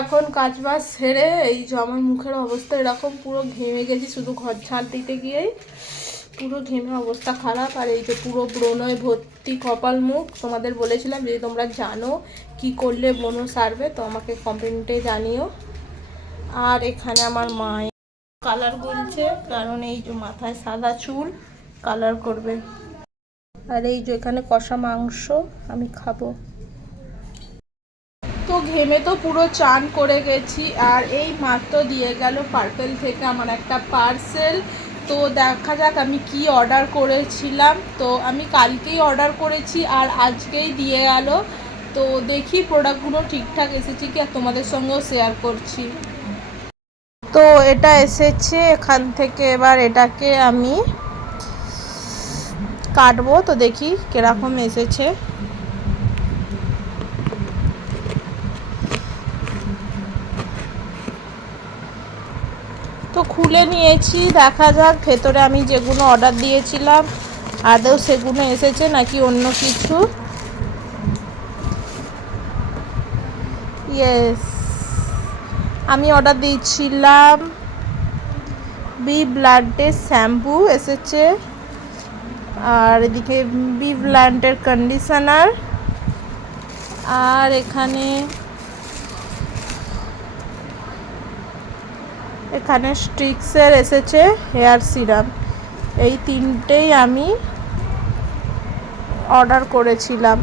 এখন কাজবাজ সেরে এই যে আমার মুখের অবস্থা এরকম, পুরো ঘেমে গেছি শুধু ঘর ঝাড় দিতে গিয়েই, পুরো ঘেমে অবস্থা খারাপ। আর এই যে পুরো ব্রণয় ভর্তি কপাল মুখ। তোমাদের বলেছিলাম যদি তোমরা জানো কি করলে ব্রণ সারবে তো আমাকে কমেন্টে জানিও। আর এখানে আমার মা কালার গুলছে, কারণ এই যে মাথায় সাদা চুল, কালার করবে। আর এই যে এখানে কষা মাংস আমি খাবো। তো ঘেমে তো পুরো চান করে গেছি। আর এই মাত্র দিয়ে গেল পার্পেল থেকে আমার একটা পার্সেল। তো দেখা যাক আমি কি অর্ডার করেছিলাম। তো আমি কালকেই অর্ডার করেছি আর আজকেই দিয়ে গেল। তো দেখি প্রোডাক্টগুলো ঠিকঠাক এসেছে কি, আর তোমাদের সঙ্গেও শেয়ার করছি। তো এটা এসেছে এখান থেকে, এবার এটাকে আমি কাটবো। তো দেখি কিরকম এসেছে। তো খুলে নিয়েছি, দেখা যাক ভেতরে আমি যেগুলো অর্ডার দিয়েছিলাম আদৌ সেগুলো এসেছে নাকি অন্য কিছু। ইয়েস, আমি অর্ডার দিয়েছিলাম বি ব্লান্টের শ্যাম্পু এসেছে, আর এদিকে বি ব্লান্টের কন্ডিশনার, আর এখানে স্ট্রিক্সের এসেছে হেয়ার সিরাম। এই তিনটেই আমি অর্ডার করেছিলাম।